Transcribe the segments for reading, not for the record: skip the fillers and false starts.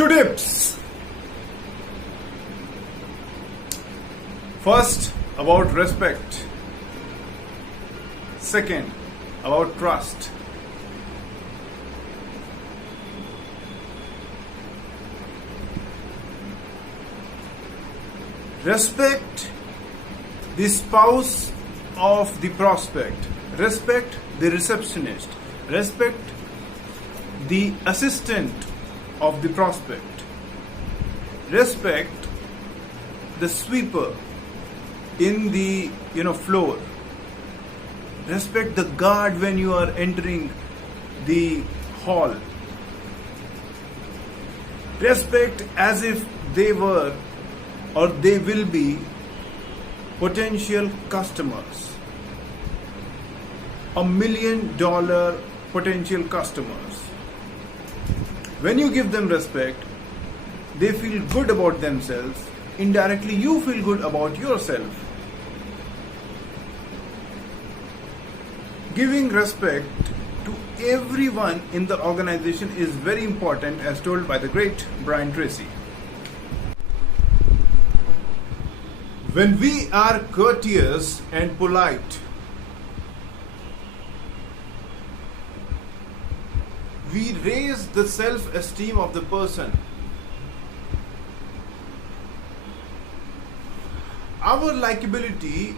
Two tips. First, about respect. Second, about trust. Respect the spouse of the prospect. Respect the receptionist. Respect the assistant of the prospect. Respect the sweeper in the floor. Respect the guard when you are entering the hall. Respect as if they were or they will be potential customers. $1 million potential customers. When you give them respect, they feel good about themselves. Indirectly, you feel good about yourself. Giving respect to everyone in the organization is very important, as told by the great Brian Tracy. When we are courteous and polite, we raise the self-esteem of the person. Our likability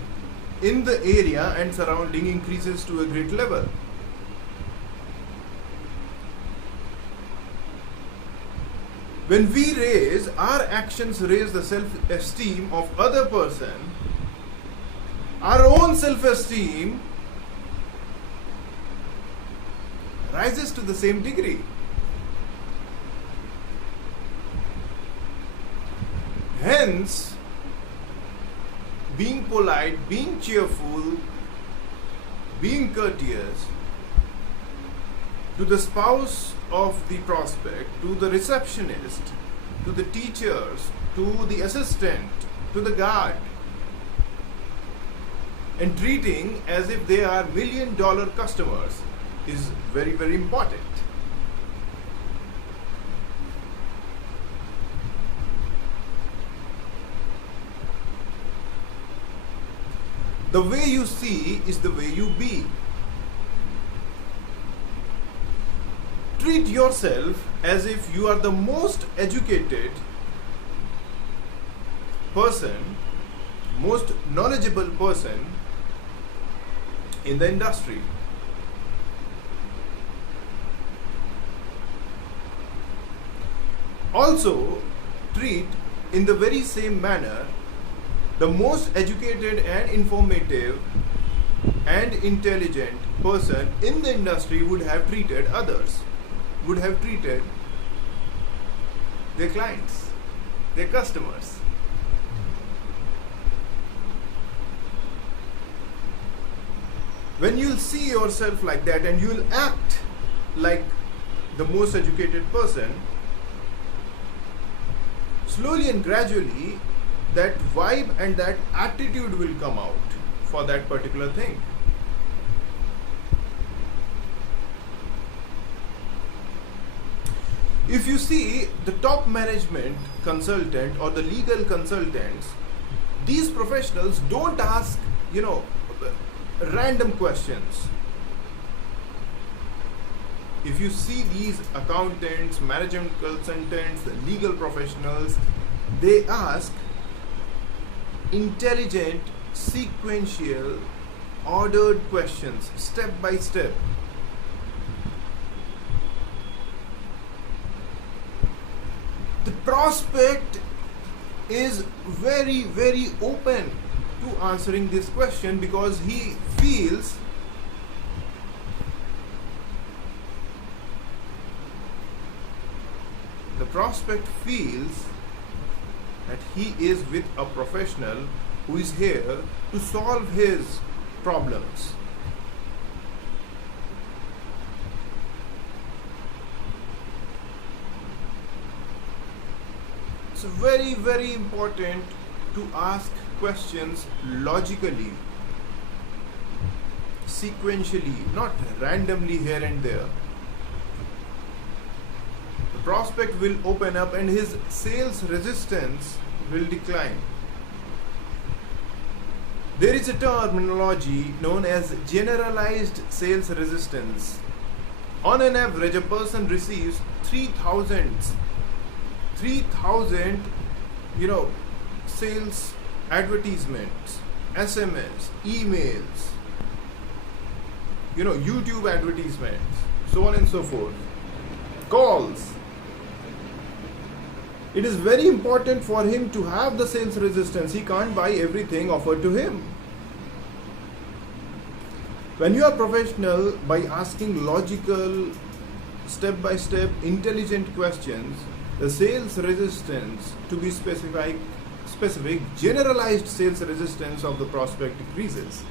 in the area and surrounding increases to a great level. When we raise, our actions raise the self-esteem of other person. Our own self-esteem rises to the same degree. Hence, being polite, being cheerful, being courteous to the spouse of the prospect, to the receptionist, to the teachers, to the assistant, to the guard, and treating as if they are $1 million customers is very, very important. The way you see is the way you be. Treat yourself as if you are the most educated person, most knowledgeable person in the industry. Also, treat in the very same manner the most educated and informative and intelligent person in the industry would have treated others, would have treated their clients, their customers. When you'll see yourself like that and you'll act like the most educated person, slowly and gradually that vibe and that attitude will come out for that particular thing. If you see the top management consultant or the legal consultants, these professionals don't ask, random questions. If you see these accountants, management consultants, the legal professionals, they ask intelligent, sequential, ordered questions, step by step. The prospect is very, very open to answering this question because he feels the prospect feels that he is with a professional who is here to solve his problems. It's very, very important to ask questions logically, sequentially, not randomly here and there. prospect will open up and his sales resistance will decline. There is a terminology known as generalized sales resistance. On an average, a person receives 3,000 sales advertisements, SMS, emails, YouTube advertisements, so on and so forth, calls. It is very important for him to have the sales resistance. He can't buy everything offered to him. When you are professional, by asking logical, step-by-step, intelligent questions, the sales resistance, to be specific, generalized sales resistance of the prospect decreases.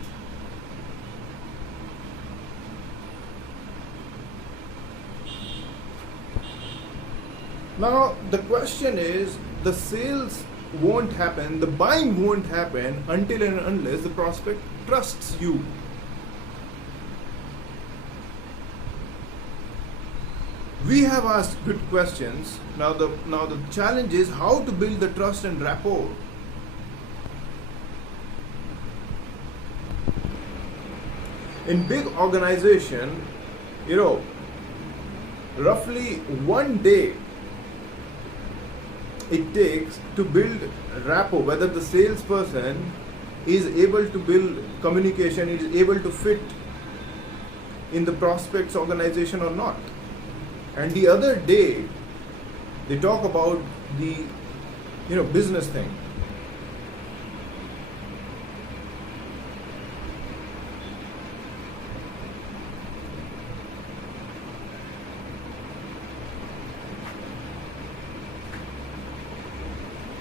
Now the question is, the sales won't happen, the buying won't happen until and unless the prospect trusts you. We have asked good questions. Now the challenge is how to build the trust and rapport. In big organization, roughly 1 day it takes to build rapport, whether the salesperson is able to build communication, is able to fit in the prospect's organization or not. And the other day, they talk about the business thing.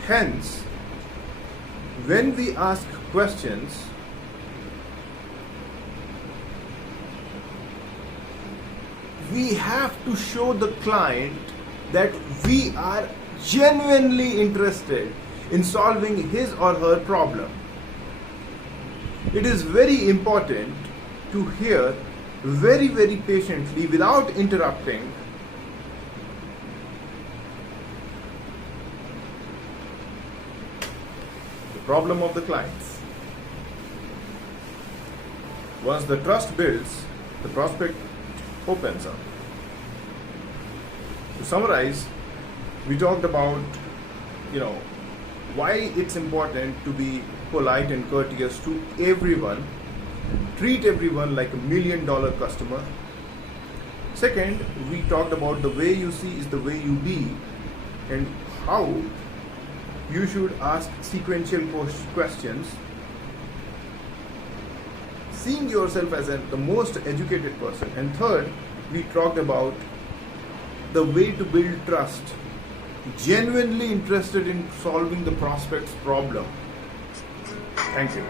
Hence, when we ask questions, we have to show the client that we are genuinely interested in solving his or her problem. It is very important to hear very, very patiently without interrupting the problem of the clients. Once the trust builds, the prospect opens up. To summarize, we talked about why it's important to be polite and courteous to everyone, treat everyone like $1 million customer. Second, we talked about the way you see is the way you be, and how you should ask sequential questions, seeing yourself as the most educated person. And third, we talked about the way to build trust, genuinely interested in solving the prospect's problem. Thank you.